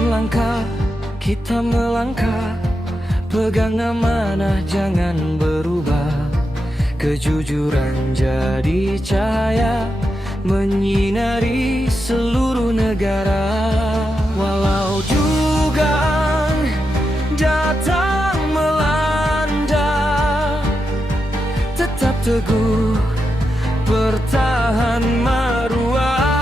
Dalam langkah kita melangkah, pegang amanah jangan berubah. Kejujuran jadi cahaya, menyinari seluruh negara. Walau dugaan datang melanda, tetap teguh bertahan maruah.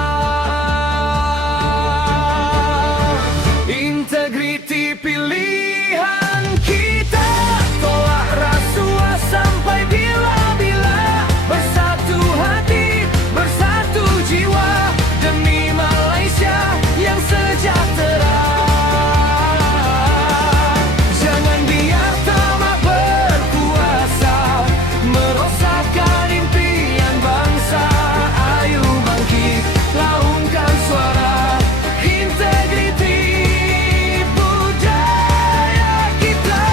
Integriti pilihan kita, tolak rasuah sampai bila-bila. Bersatu hati, bersatu jiwa, demi Malaysia yang sejahtera. Jangan biar tamak berkuasa merosakkan impian bangsa. Ayo bangkit, laungkan suara. Integriti budaya kita.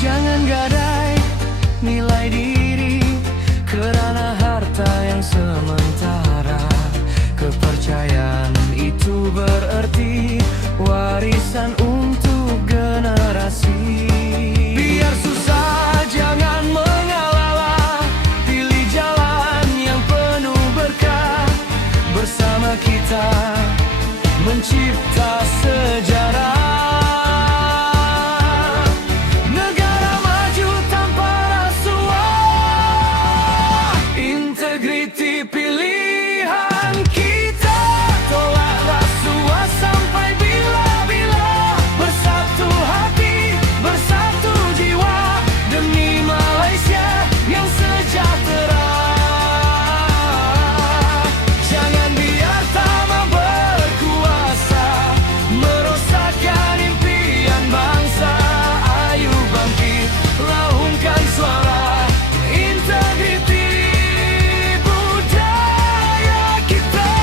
Jangan gadai nilai diri kerana harta yang sementara. Kepercayaan itu bererti warisan untuk generasi. Biar susah jangan mengalah, pilih jalan yang penuh berkah. Bersama kita mencipta sejarah. Negara maju tanpa rasuah. Integriti pilihan kita, tolak rasuah sampai bila-bila. Bersatu hati, bersatu jiwa, demi Malaysia yang sejahtera. Jangan biar tamak berkuasa merosakkan impian bangsa. Ayo bangkit, laungkan suara. Integriti budaya kita.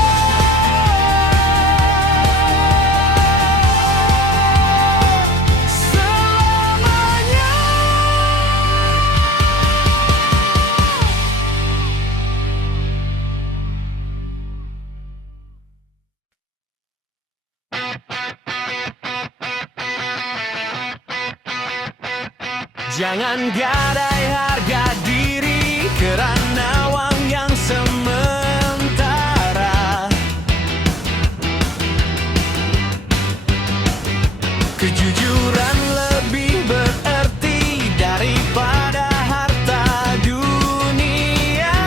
Selamanya. Jangan gadai harga diri kerana wang yang sementara. Kejujuran lebih bererti daripada harta dunia.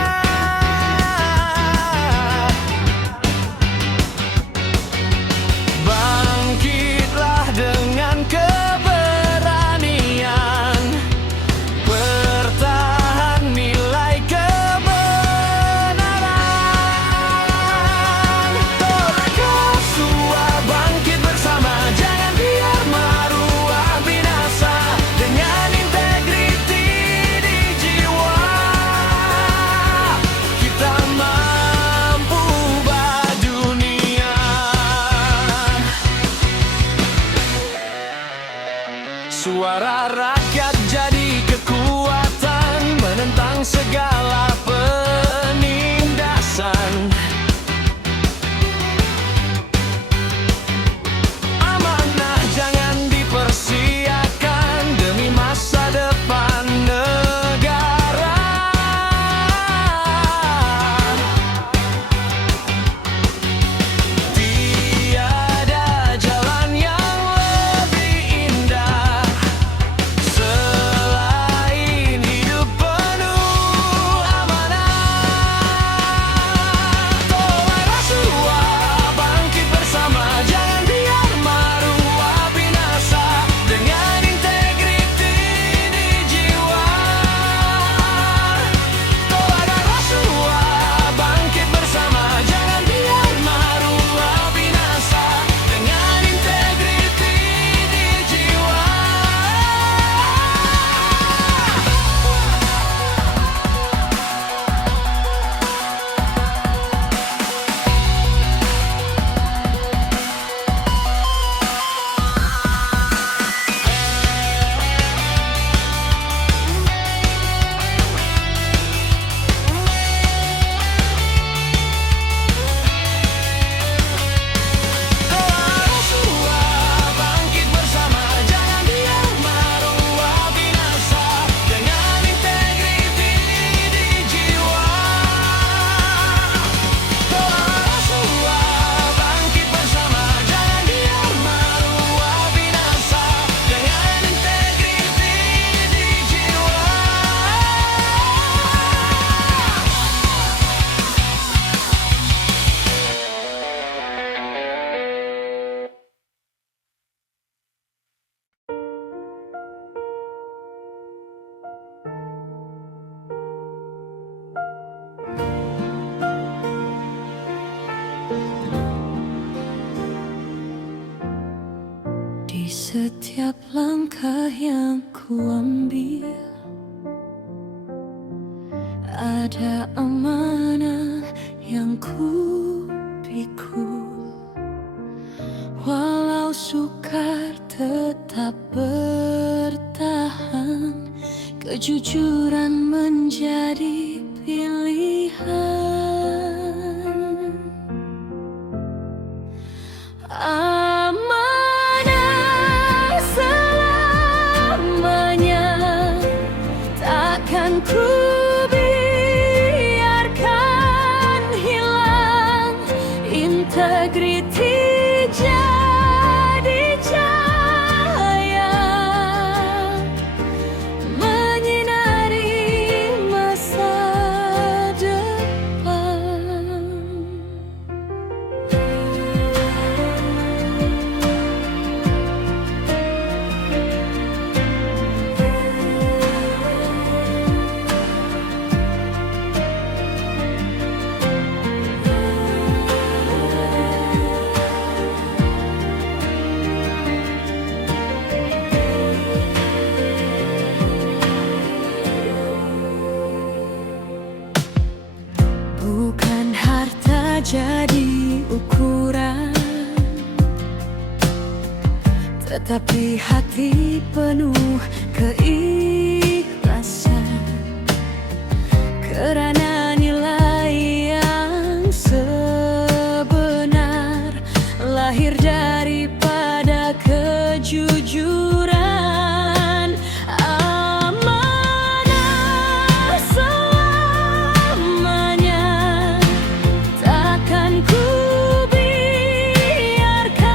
Bangkitlah dengan keberanian, pertahan nilai kebenaran. Tolak rasuah, bangkit bersama, jangan biar maruah binasa. Dengan integriti di jiwa, kita mampu ubah dunia. Suara rakyat jadi kekuatan, menentang segala penindasan. Amanah jangan dipersiakan demi masa depan negara. Tiada jalan yang lebih indah selain hidup penuh Setiap langkah yang kuambil ada amanah yang ku pikul. Walau sukar tetap bertahan, kejujuran menjadi pilihan. Amanah selamanya, takkan ku biarkan hilang. Integriti jadi cahaya menyinari masa depan. Bukan harta jadi ukuran, tetapi hati penuh keikhlasan. Kerana nilai yang sebenar lahir daripada kejujuran. Amanah selamanya, takkan ku biarkan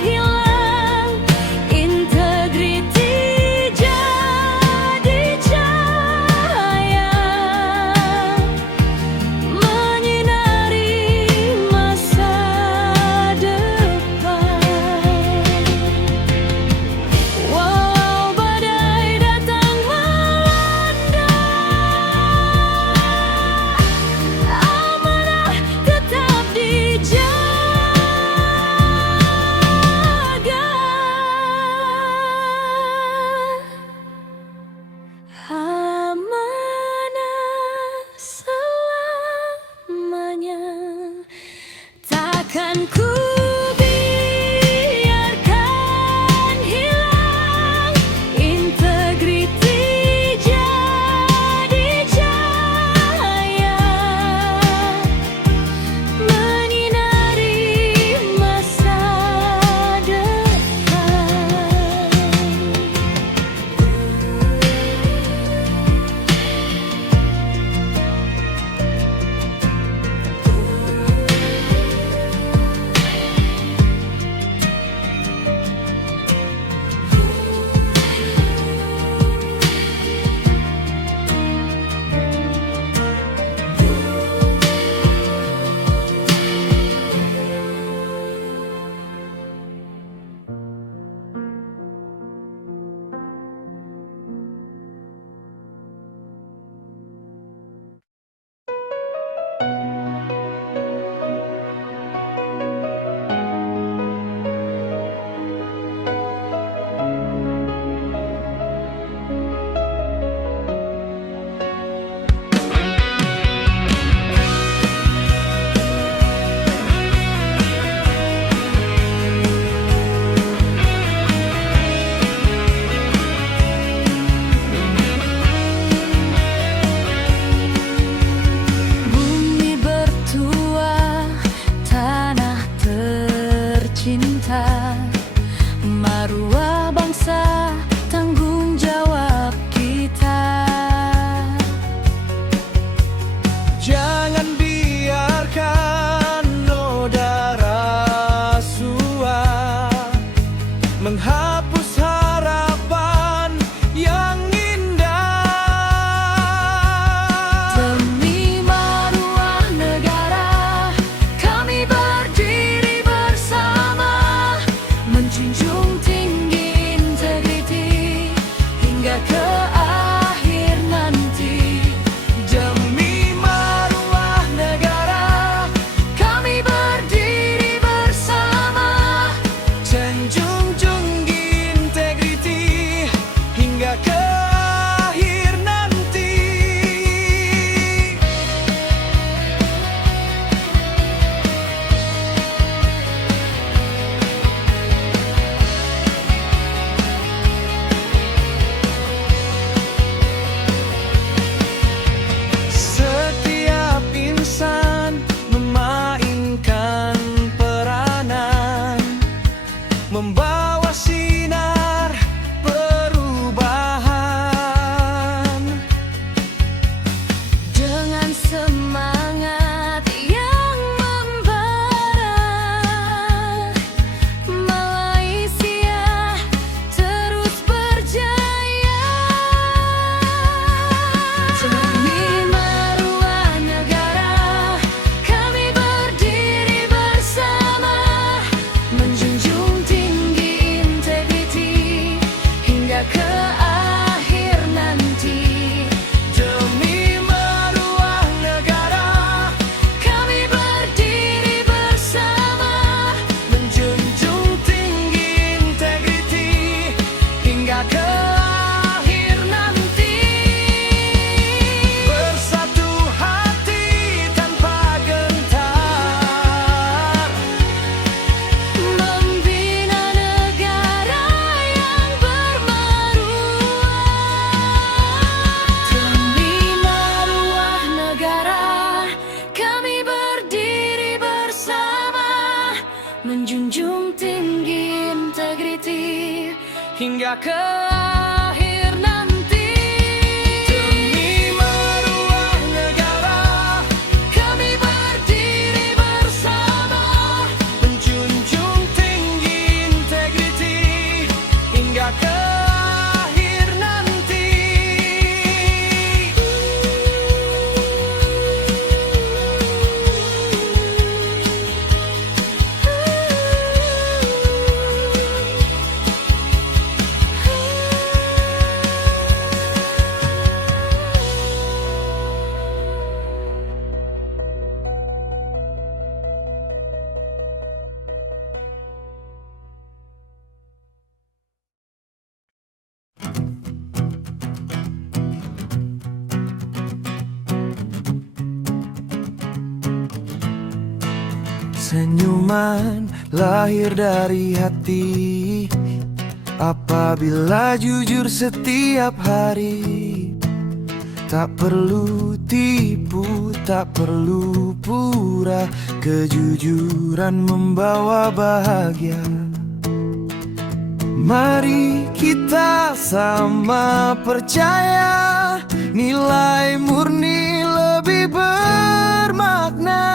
hilang. Integriti jadi hingga ke akhir nanti. Demi maruah negara, kami berdiri bersama, menjunjung tinggi integriti hingga ke akhir nanti. Senyuman lahir dari hati apabila jujur setiap hari. Tak perlu tipu, tak perlu pura, kejujuran membawa bahagia. Mari kita sama percaya, nilai murni lebih bermakna.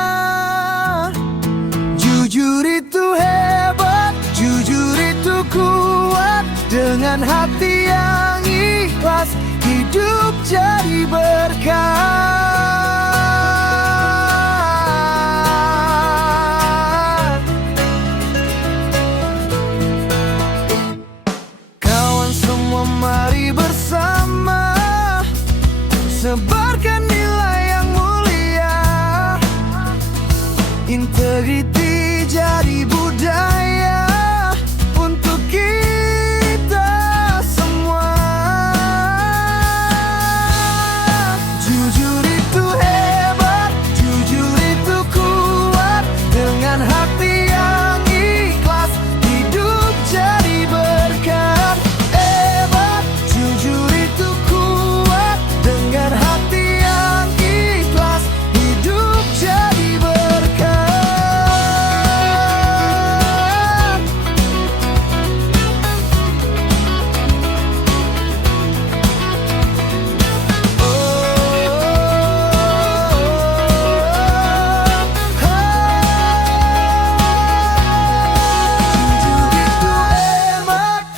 Jujur itu hebat, jujur itu kuat, dengan hati yang ikhlas hidup jadi berkah. Kawan semua mari bersama, sebarkan nilai yang mulia. Integriti jadi budaya untuk kita semua. Jujur itu hebat, jujur itu kuat, dengan hati yang ikhlas hidup jadi berkat. Hebat, jujur itu kuat, dengan hati yang ikhlas hidup jadi berkat.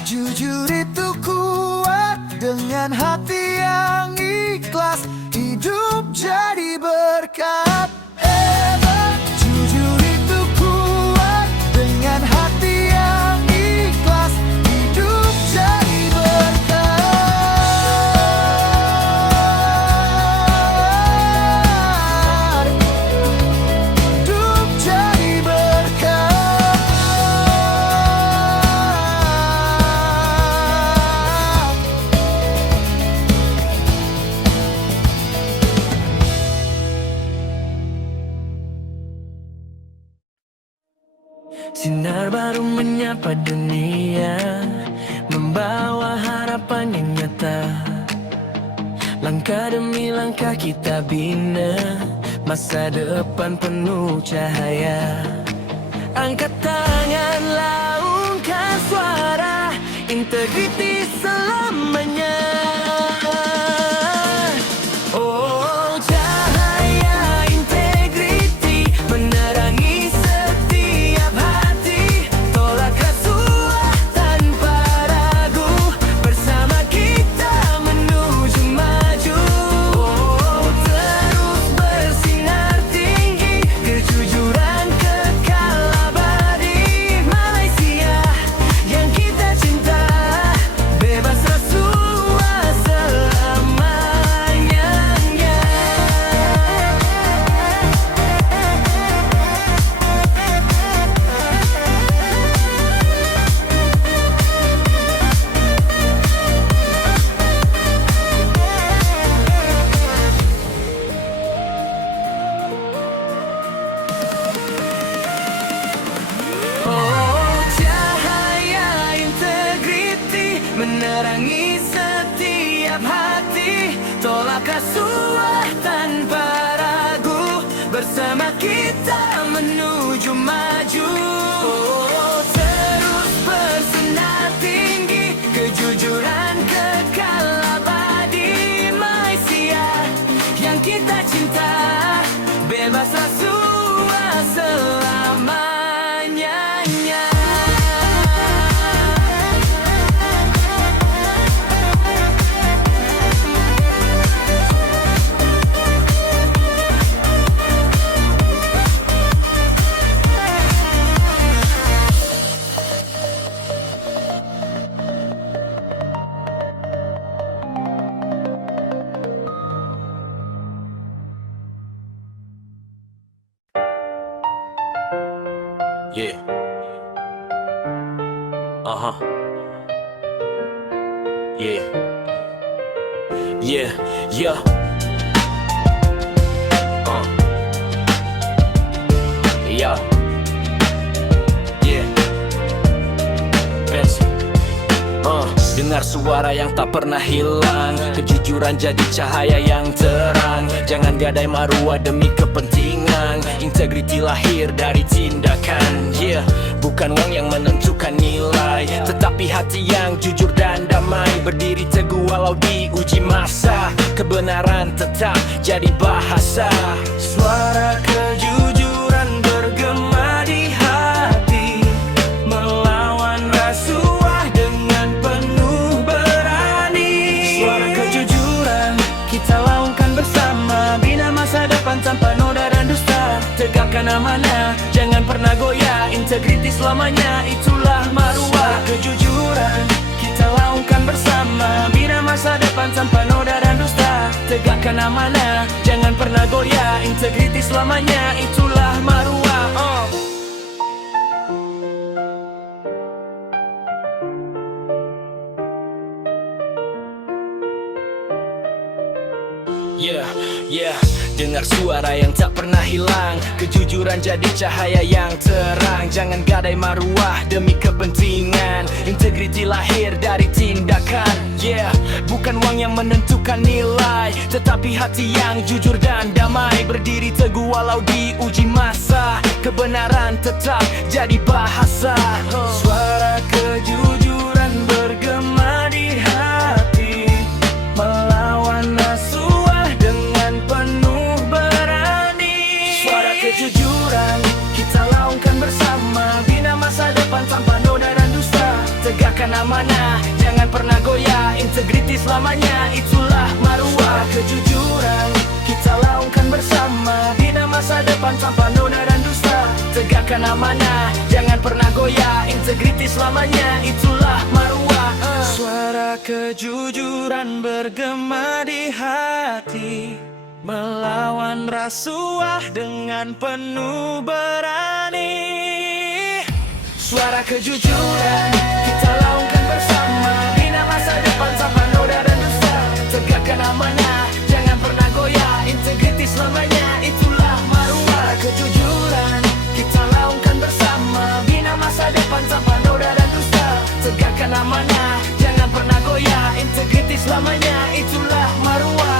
Jujur itu kuat, dengan hati yang ikhlas hidup jadi berkat. Hebat, jujur itu kuat, dengan hati yang ikhlas hidup jadi berkat. Hidup jadi berkat. Sinar baru menyapa dunia, membawa harapan yang nyata. Langkah demi langkah kita bina masa depan penuh cahaya. Angkat tangan, laungkan suara, integriti selamanya. Oh, cahaya integriti menerangi setiap hati. Tolak rasuah tanpa ragu, bersama kita menuju maju. Oh, terus bersinar tinggi, kejujuran kekal abadi. Malaysia yang kita cinta, bebas rasuah selamanya. Oh, cahaya integriti menerangi setiap hati. Tolak rasuah tanpa ragu, bersama kita menuju maju. Oh, terus bersinar tinggi, kita cinta, bebas rasuah selamanya. Yeah. Uh-huh. Yeah. Yeah. Yeah. Yeah. Yeah. Fancy. Dengar suara yang tak pernah hilang, kejujuran jadi cahaya yang terang. Jangan gadai maruah demi kepentingan, integriti lahir dari tindakan. Yeah, bukan uang yang menentukan nilai, tetapi hati yang jujur dan damai. Berdiri teguh walau diuji masa, kebenaran tetap jadi bahasa. Suara kejujuran bergema di hati, melawan rasuah dengan penuh berani. Suara kejujuran kita laungkan bersama, bina masa depan tanpa noda dan dusta. Tegakkan amanah, jangan pernah goyah, integriti selamanya, itulah maruah. Kejujuran kita laungkan bersama, bina masa depan tanpa noda dan dusta. Tegakkan amanah, jangan pernah goyah, integriti selamanya, itulah maruah. Yeah, yeah. Dengar suara yang tak pernah hilang, kejujuran jadi cahaya yang terang. Jangan gadai maruah demi kepentingan, integriti lahir dari tindakan. Yeah, bukan uang yang menentukan nilai, tetapi hati yang jujur dan damai. Berdiri teguh walau diuji masa, kebenaran tetap jadi bahasa. Suara kejujuran bergema di hati, melawan rasuah dengan penuh berani. Suara kejujuran kita laungkan bersama, bina masa depan tanpa noda dan dusta. Tegakkan amanah, jangan pernah goyah, integriti selamanya, itulah maruah. Suara kejujuran kita laungkan bersama, bina masa depan tanpa noda dan dusta. Tegakkan amanah, jangan pernah goyah, integriti selamanya, itulah maruah. Suara kejujuran bergema di hati, melawan rasuah dengan penuh berani. Suara kejujuran kita laungkan bersama, bina masa depan tanpa noda dan dusta. Tegakkan amanah, jangan pernah goyah, integriti selamanya, itulah maruah. Kejujuran kita laungkan bersama, bina masa depan tanpa noda dan dusta. Tegakkan amanah, jangan pernah goyah, integriti selamanya, itulah maruah.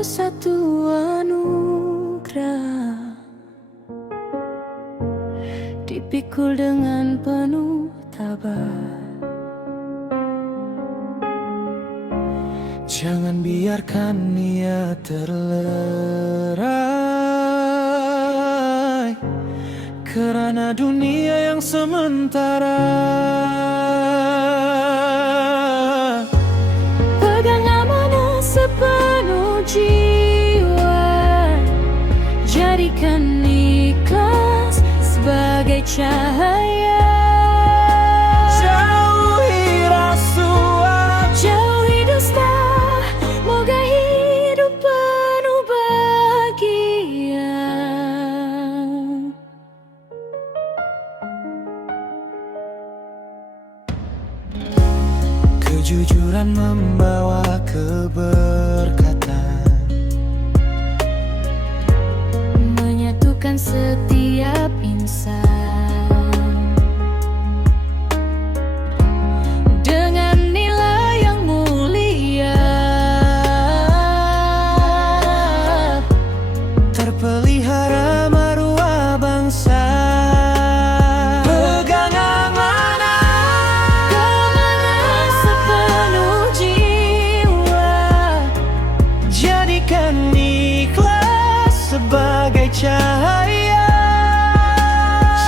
satu anugerah, dipikul dengan penuh tabah. Jangan biarkan ia terlerai kerana dunia yang sementara. Pegang amanah sepenuh jiwa, jadikan ikhlas sebagai cahaya. Jauhi rasuah, Jauhi dusta, moga hidup penuh bahagia. kejujuran membawa keberkatan, Menyatukan setiap insan dengan nilai yang mulia. terpelihara maruah bangsa. Pegang amanah, Kemenangan sepenuh jiwa, jadikan ikhlas sebagai cahaya.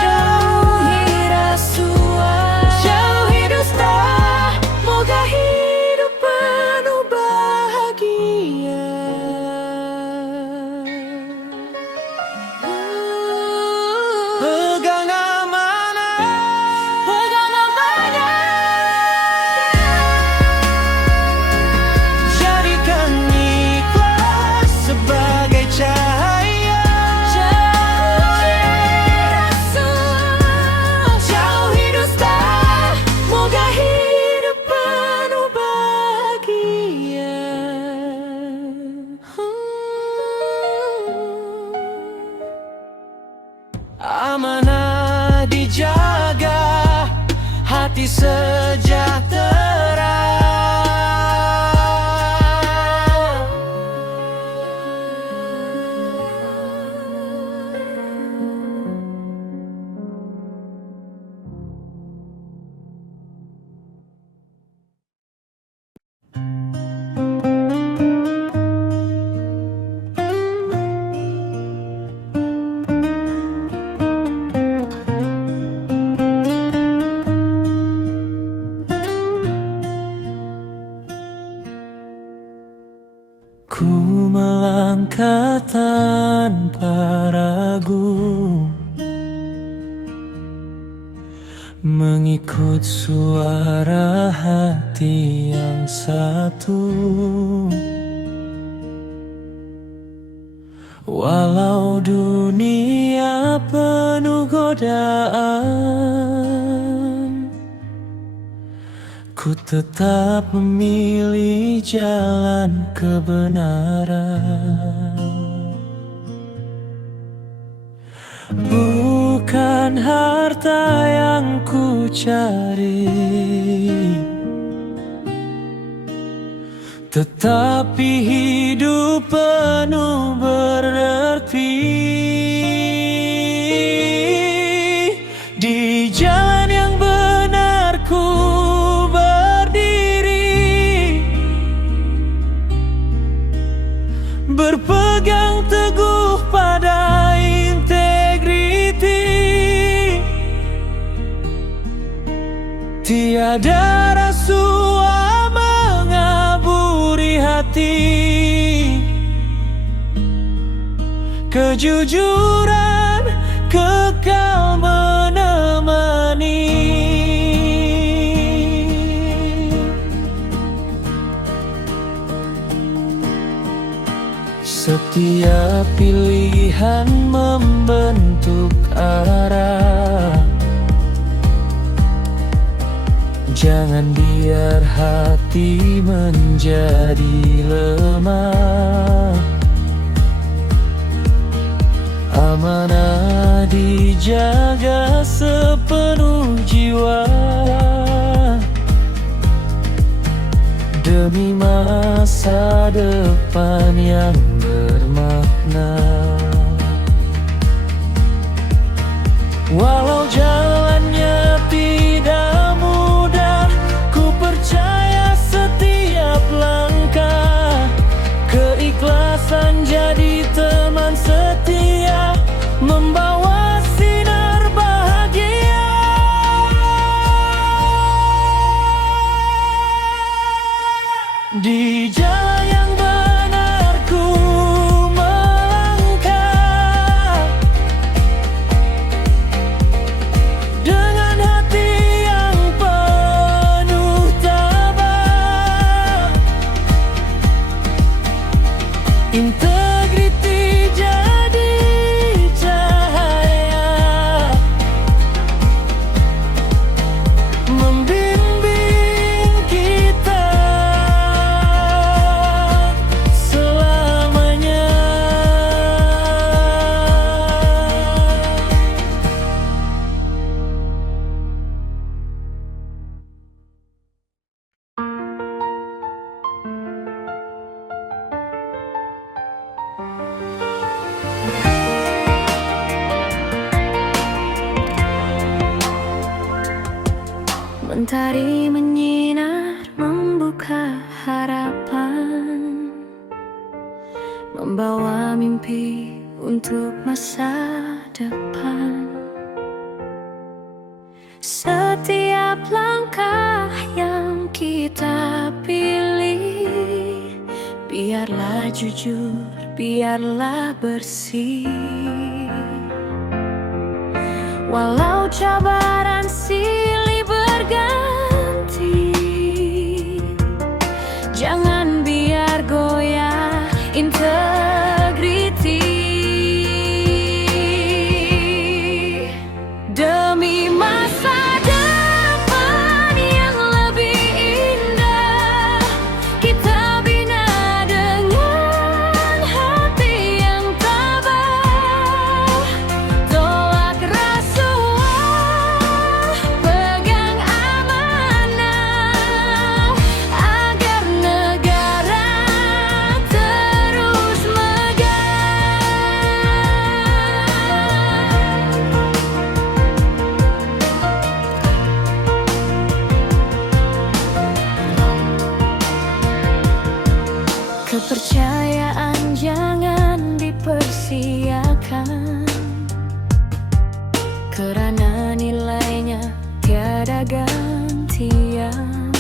jauhi rasuah, Jauhi dusta, moga hidup penuh bahagia. pegang amanah, Pegang amanah, jadikan ikhlas sebagai cahaya. jauhi rasuah, Jauhi dusta, moga hidup penuh bahagia. amanah dijaga, hati sejahtera. Ku melangkah tanpa ragu, mengikut suara hati yang satu. Walau dunia penuh godaan, ku tetap memilih jalan kebenaran. Bukan harta yang ku cari, tetapi hidup penuh berarti. Di jalan yang benar ku berdiri, berpegang teguh pada integriti. Tiada rasuah mengaburi hati, kejujuran kekal menemani. Setiap pilihan membentuk arah, jangan biar hati menjadi lemah. Amanah dijaga sepenuh jiwa, demi masa depan yang bermakna. Walau jalannya tidak mudah, ku percaya setiap langkah. Keikhlasan jadi teman setia, membawa sinar bahagia. Di jalan yang benar ku melangkah, dengan hati yang penuh tabah. Integriti jadi cahaya, membimbing kita selamanya. Mentari menyinar membuka harapan, membawa mimpi untuk masa depan. Setiap langkah yang kita pilih, biarlah jujur, biarlah bersih. Walau cabaran silih berganti, jangan biar goyah integriti. Demi masa depan yang lebih indah, kita bina dengan hati yang tabah. Tolak rasuah, pegang amanah, agar negara terus megah. Kepercayaan jangan dipersiakan, karena nilainya tiada gantian.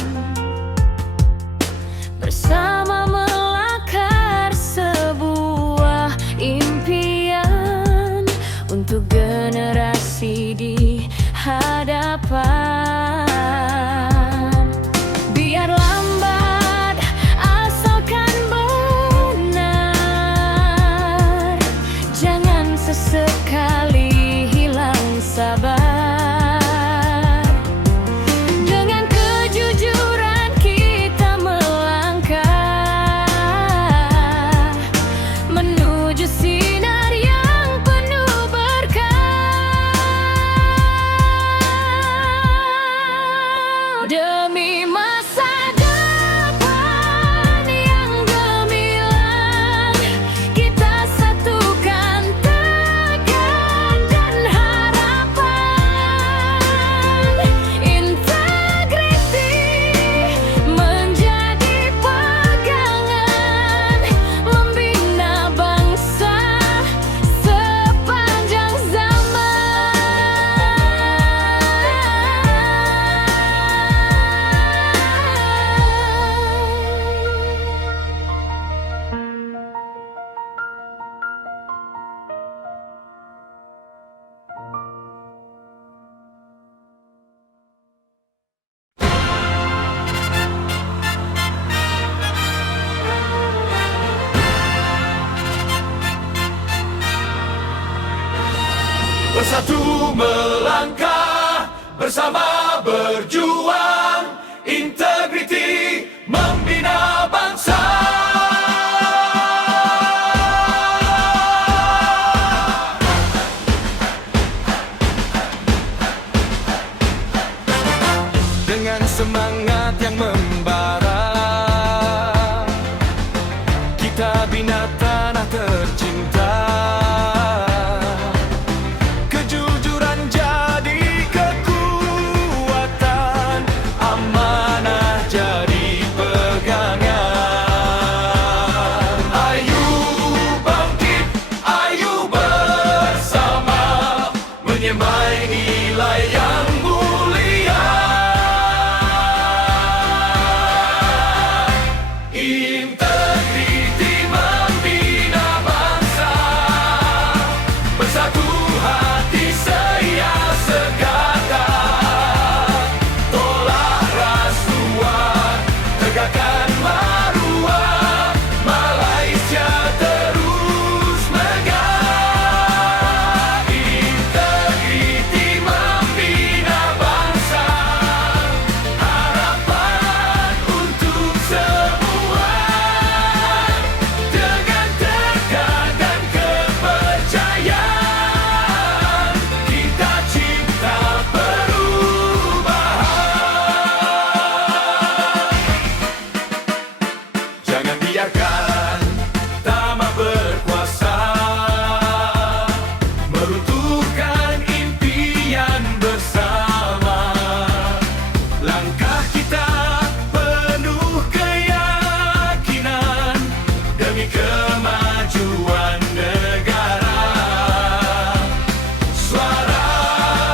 Bersama melakar sebuah impian untuk generasi di hadapan. Biar lambat asalkan benar, jangan sesekali hilang sabar. Dengan kejujuran kita melangkah menuju sinar yang penuh berkah. Demi masa depan yang gemilang, kita satukan tekad dan harapan. Integriti menjadi pegangan, membina bangsa sepanjang zaman. Bersatu melangkah, bersama berjuang, integriti membina bangsa. Dengan semangat yang membara, meruntuhkan impian bersama. Langkah kita penuh keyakinan demi kemajuan negara. Suara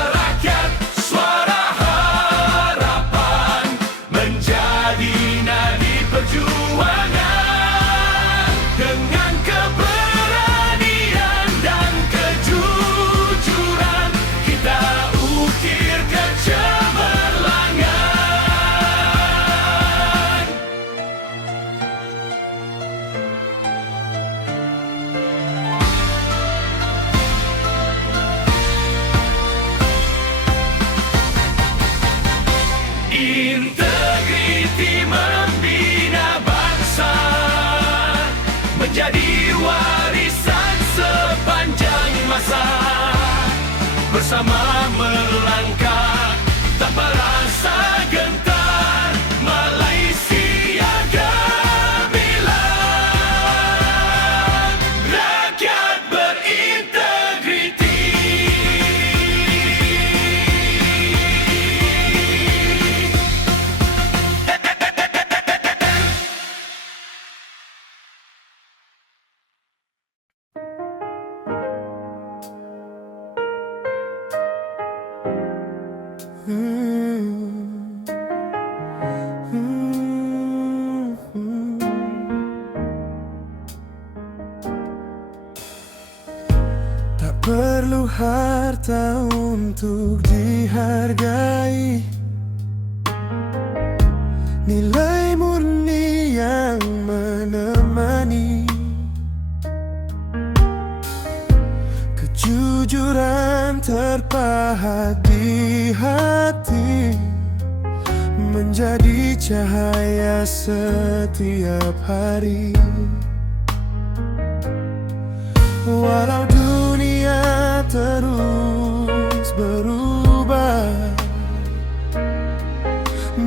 rakyat, suara harapan menjadi nadi perjuangan. Dengan keberanian dan kejujuran kita ukir kecemerlangan. Integriti membina bangsa menjadi warisan sepanjang masa. Bersama melangkah tanpa rasa gentar, Malaysia gemilang. Rakyat berintegriti. Tak perlu harta untuk dihargai, nilai murni yang menemani. Kejujuran terpahat di hati, menjadi cahaya setiap hari. Walau dunia terus berubah,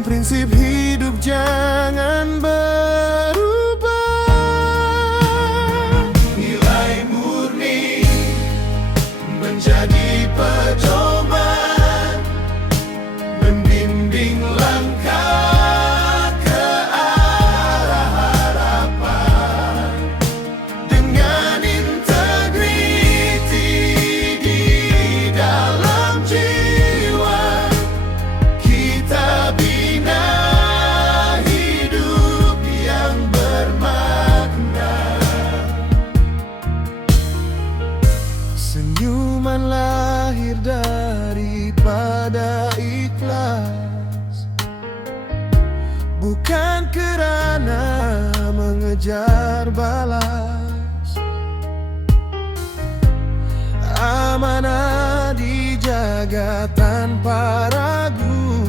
prinsip hidup jangan berubah. Nilai murni menjadi pedoman, membimbing langkah ke arah harapan. Dengan integriti di dalam jiwa, kita bina hidup yang bermakna. Senyuman lahir daripada ikhlas, bukan kerana mengejar balas. Amanah dijaga tanpa ragu,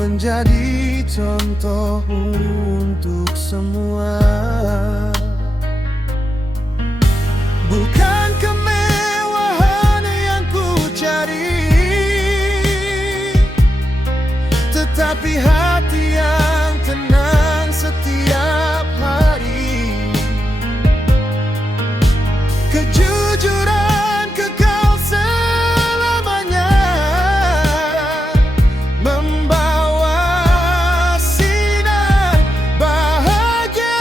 menjadi contoh untuk semua. Bukan kemewahan yang ku cari, tetapi hati yang tenang setiap hari. Kejujuran kekal selamanya, membawa sinar bahagia.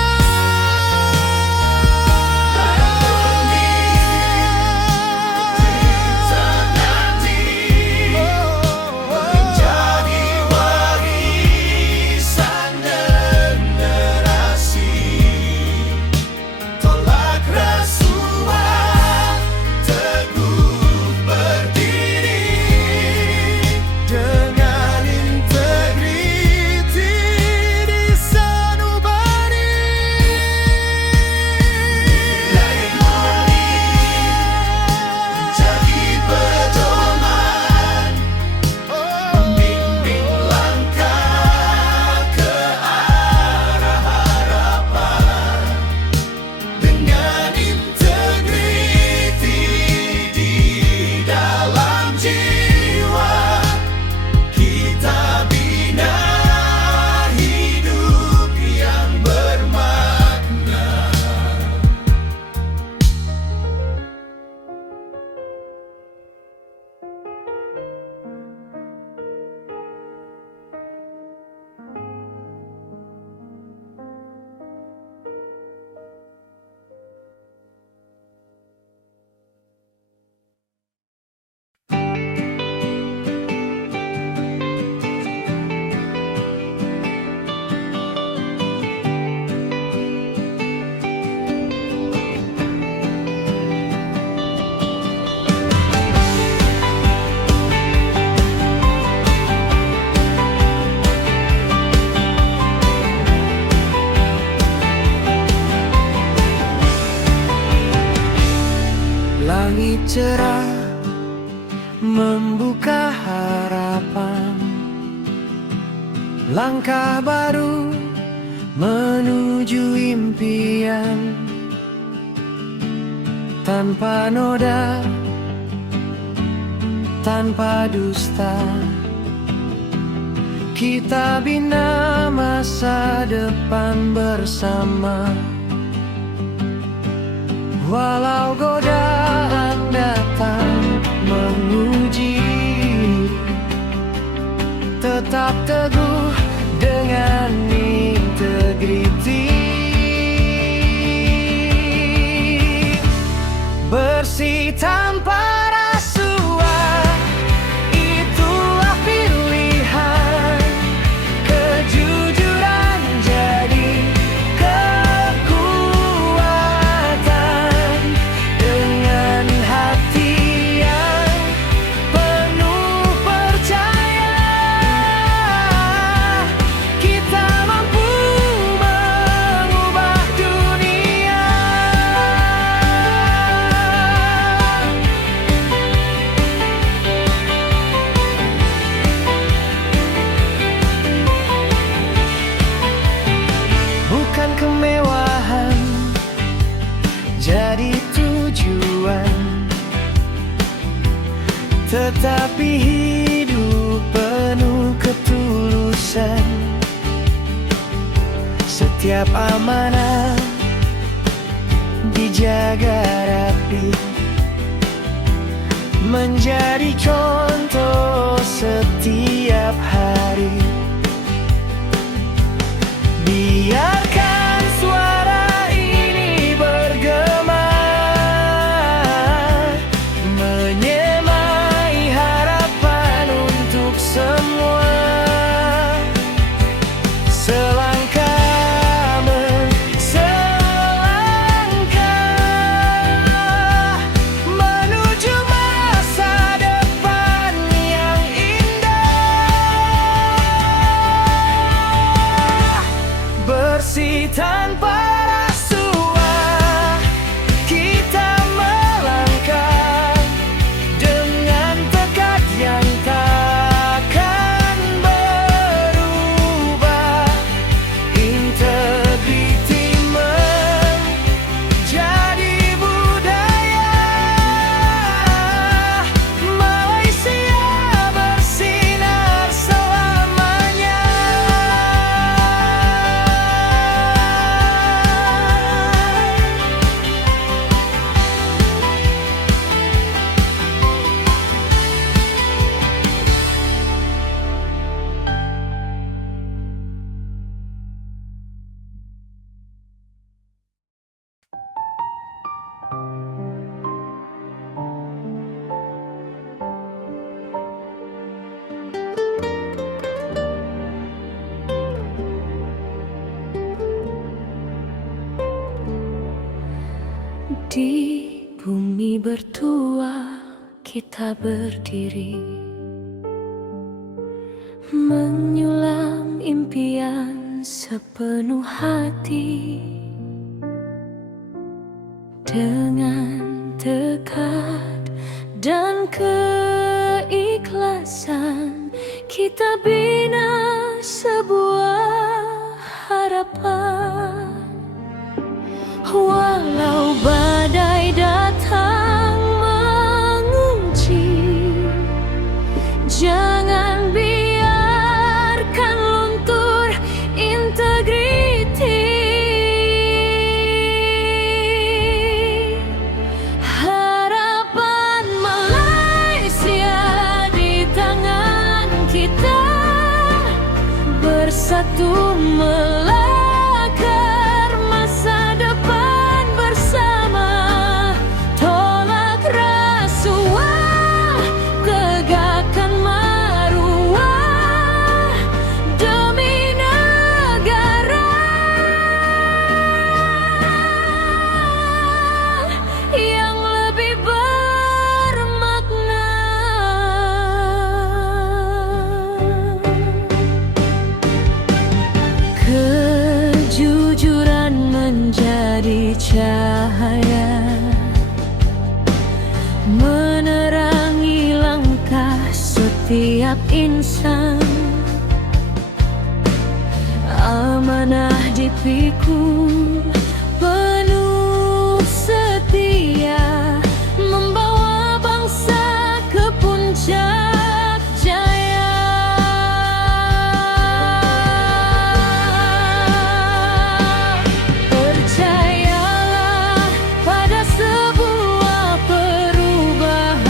cerah membuka harapan, langkah baru menuju impian. Tanpa noda, tanpa dusta, kita bina masa depan bersama. Walau godaan datang menguji, tetap teguh dengan integriti. Bersih tanpa rasuah, itulah pilihan. Kejujuran jadi kekuatan. Dengan hati yang penuh percaya, kita mampu mengubah dunia. Bukan kemewahan jadi tujuan, tetapi hidup penuh ketulusan. Setiap amanah dijaga rapi, menjadi contoh setiap hari. Biarkan suara ini bergema, menyemai harapan untuk semua. Selangkah selangkah menuju masa depan yang indah. Bersih tanpa rasuah, kita melangkah dengan tekad yang takkan berubah. Integriti menjadi budaya. Malaysia bersinar selamanya. Di bumi bertua kita berdiri, menyulam impian sepenuh hati. Dengan tekad dan keikhlasan, kita bina sebuah harapan. Walau badai datang mengunci, jangan biarkan luntur integriti. Harapan Malaysia di tangan kita, bersatu melakar masa depan bersama. Tolak rasuah, tegakkan maruah demi negara yang lebih bermakna. Ke setiap insan. Amanah dipikul penuh setia, membawa bangsa ke puncak jaya. Percayalah pada sebuah perubahan,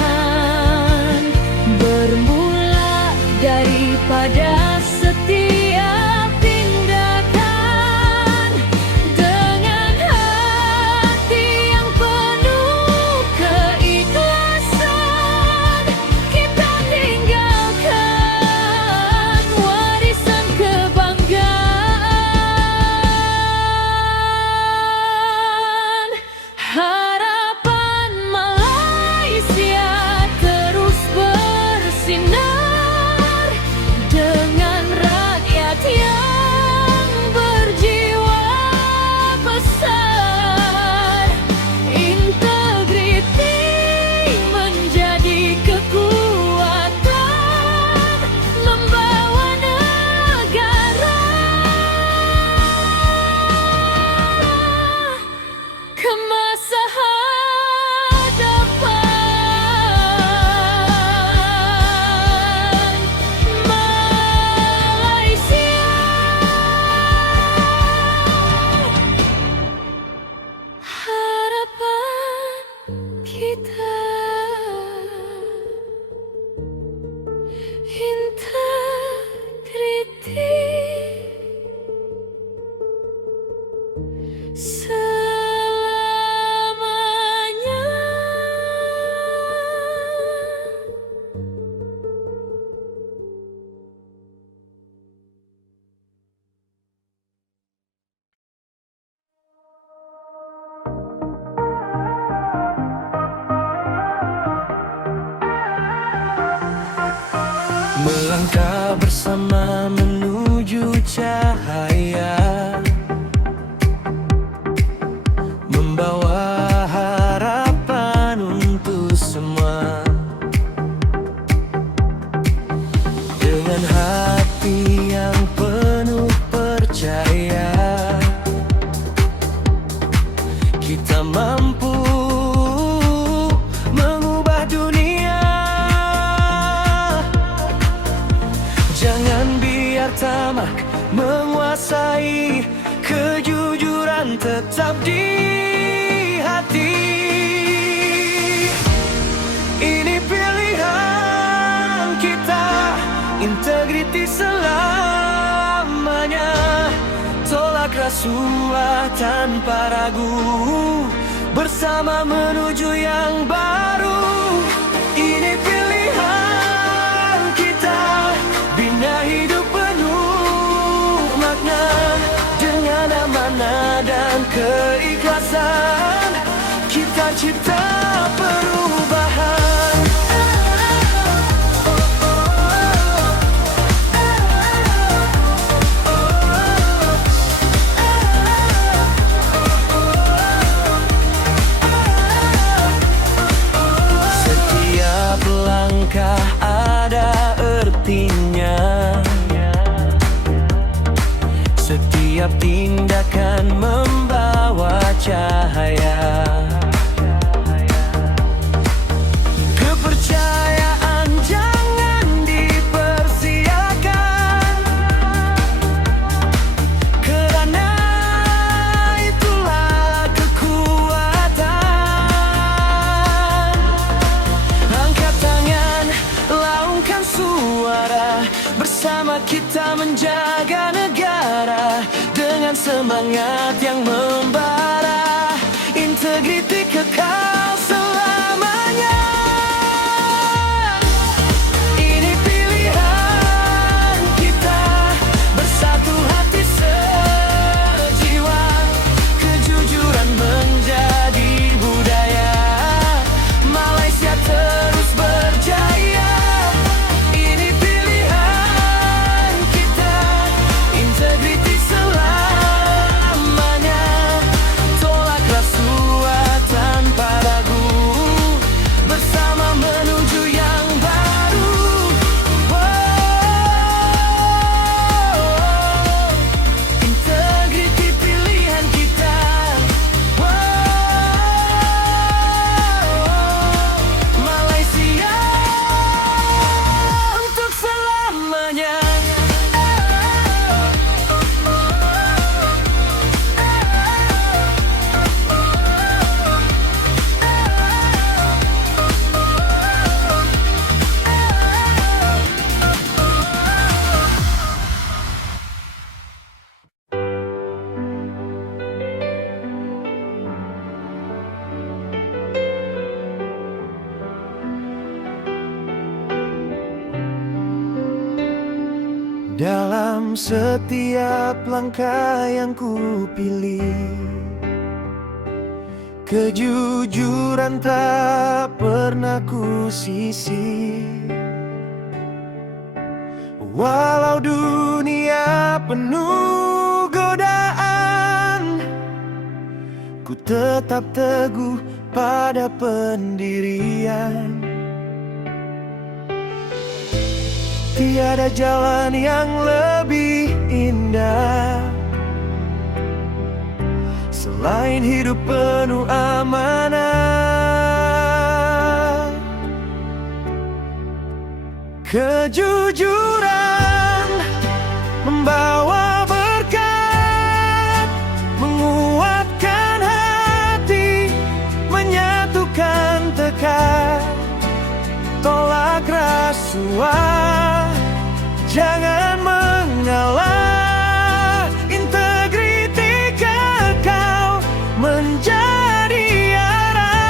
bermula daripada setiap tindakan. Dengan hati yang penuh keikhlasan, kita tinggalkan warisan kebanggaan. Harapan Malaysia terus bersinar dengan rakyat yang berjiwa besar. Integriti menjadi kekuatan, membawa negara ke masa hadapan. Malaysia, harapan kita. Integriti selamanya. Melangkah bersama menuju cahaya, membawa harapan untuk semua. Dengan hati yang penuh percaya, kita mampu mengubah dunia. Jangan biar tamak menguasai, kejujuran tetap di hati. Ini pilihan kita, integriti selamanya. Tolak rasuah tanpa ragu, bersama menuju yang baru. Ini pilihan kita, bina hidup penuh makna. Dengan amanah dan keikhlasan, kita cipta perubahan. Setiap langkah ada artinya, setiap tindakan membawa cahaya. Kepercayaan jangan dipersiakan, kerana itulah kekuatan. Angkat tangan, laungkan suara, bersama kita menjaga negara. Dengan semangat yang membara, integriti kekal selamanya. Ini pilihan kita, bersatu hati sejiwa. Kejujuran menjadi budaya, Malaysia terus berjaya. Ini pilihan kita, integriti selamanya. Tolak rasuah tanpa ragu, dalam setiap langkah yang ku pilih. Kejujuran tak pernah ku sisih. Walau dunia penuh godaan, ku tetap teguh pada pendirian. Tiada jalan yang lebih indah selain hidup penuh amanah. Kejujuran membawa berkat, menguatkan hati, menyatukan tekad. Tolak rasuah, jangan mengalah. Integriti kekal menjadi arah.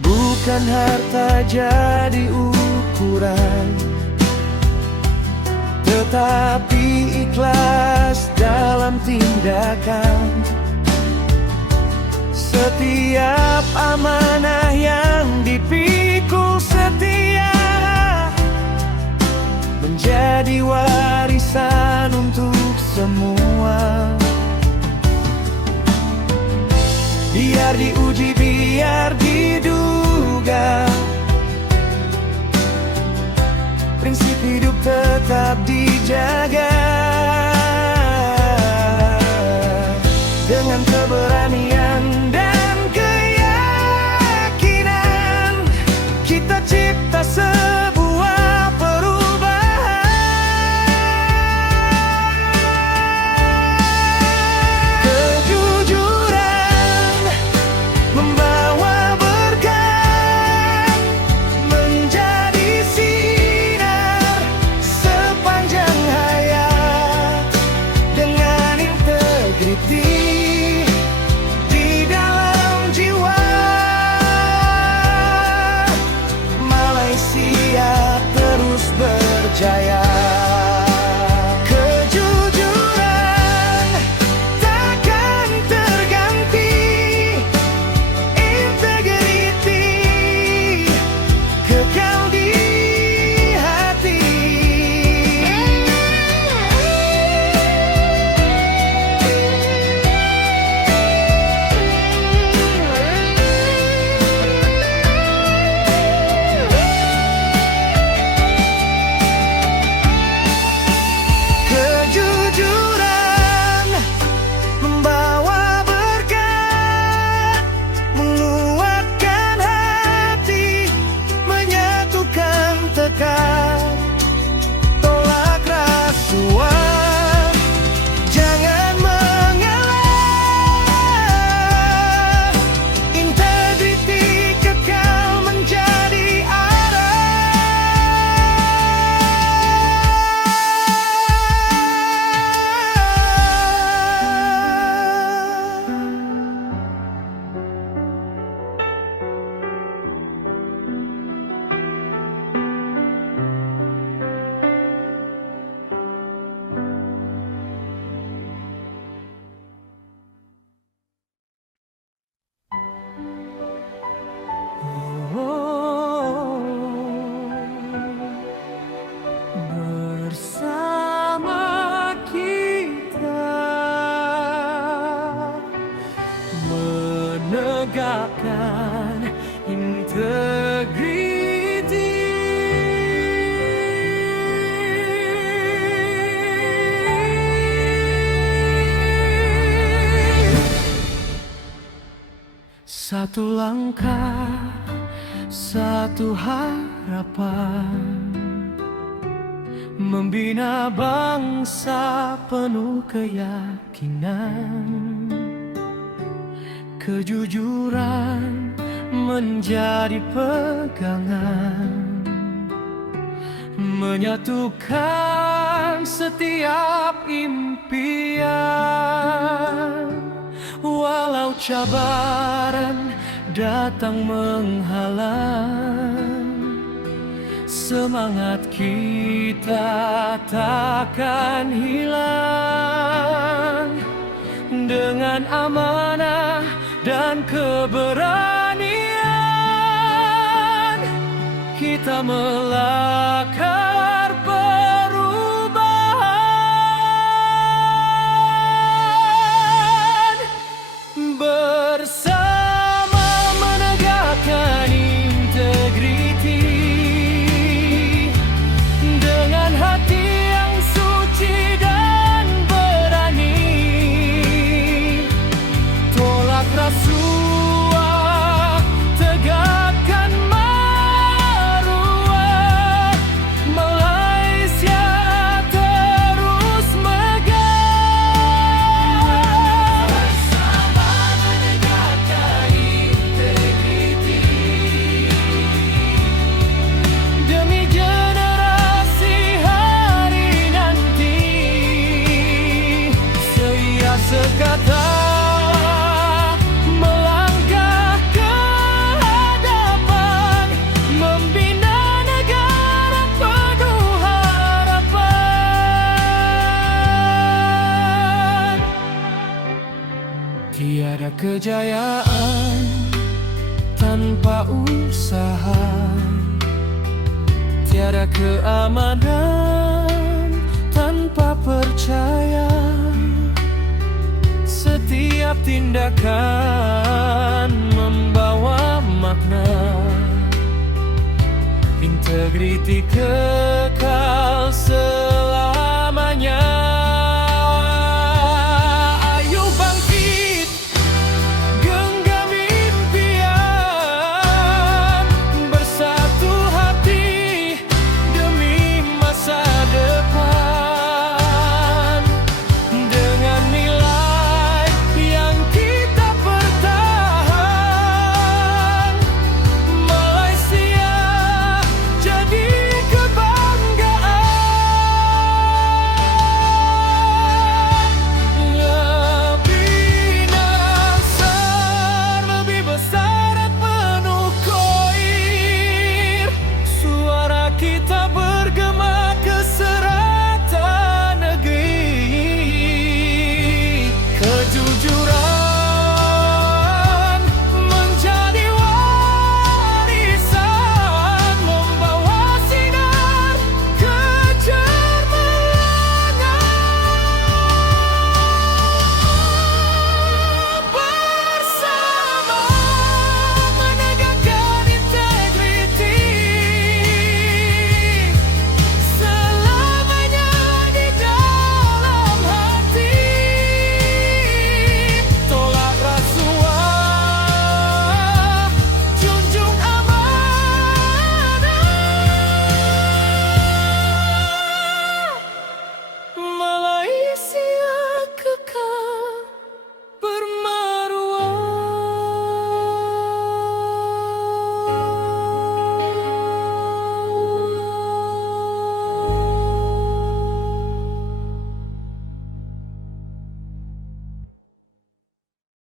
Bukan harta jadi ukuran, tetapi ikhlas dalam tindakan. Setiap amanah yang dipikul setia menjadi warisan untuk semua. Biar diuji, biar diduga, prinsip hidup tetap dijaga. Dengan keberanian dan keyakinan, kita cipta sebuah perubahan. Kejujuran membawa berkat, menjadi sinar sepanjang hayat. Dengan integriti berjaya. Kejujuran takkan terganti, integriti kekal di hati. Tolak rasuah, jangan mengalah. Integriti kekal menjadi bersama kita menegakkan integriti. Satu langkah, satu harapan, membina bangsa penuh keyakinan. Kejujuran menjadi pegangan, menyatukan setiap impian. Walau cabaran datang menghalang, semangat kita takkan hilang. Dengan amanah dan keberanian, kita melakar perubahan. Bersama menegakkan integriti, dengan hati yang suci dan berani, tolak rasuah, tegakkan maruah, Malaysia terus megah. Bersama menegakkan integriti, demi generasi hari nanti, seia sekata melangkah ke hadapan, membina negara penuh harapan. Tiada kejayaan tanpa usaha, tiada keamanan tanpa percaya. Setiap tindakan membawa makna, integriti kekal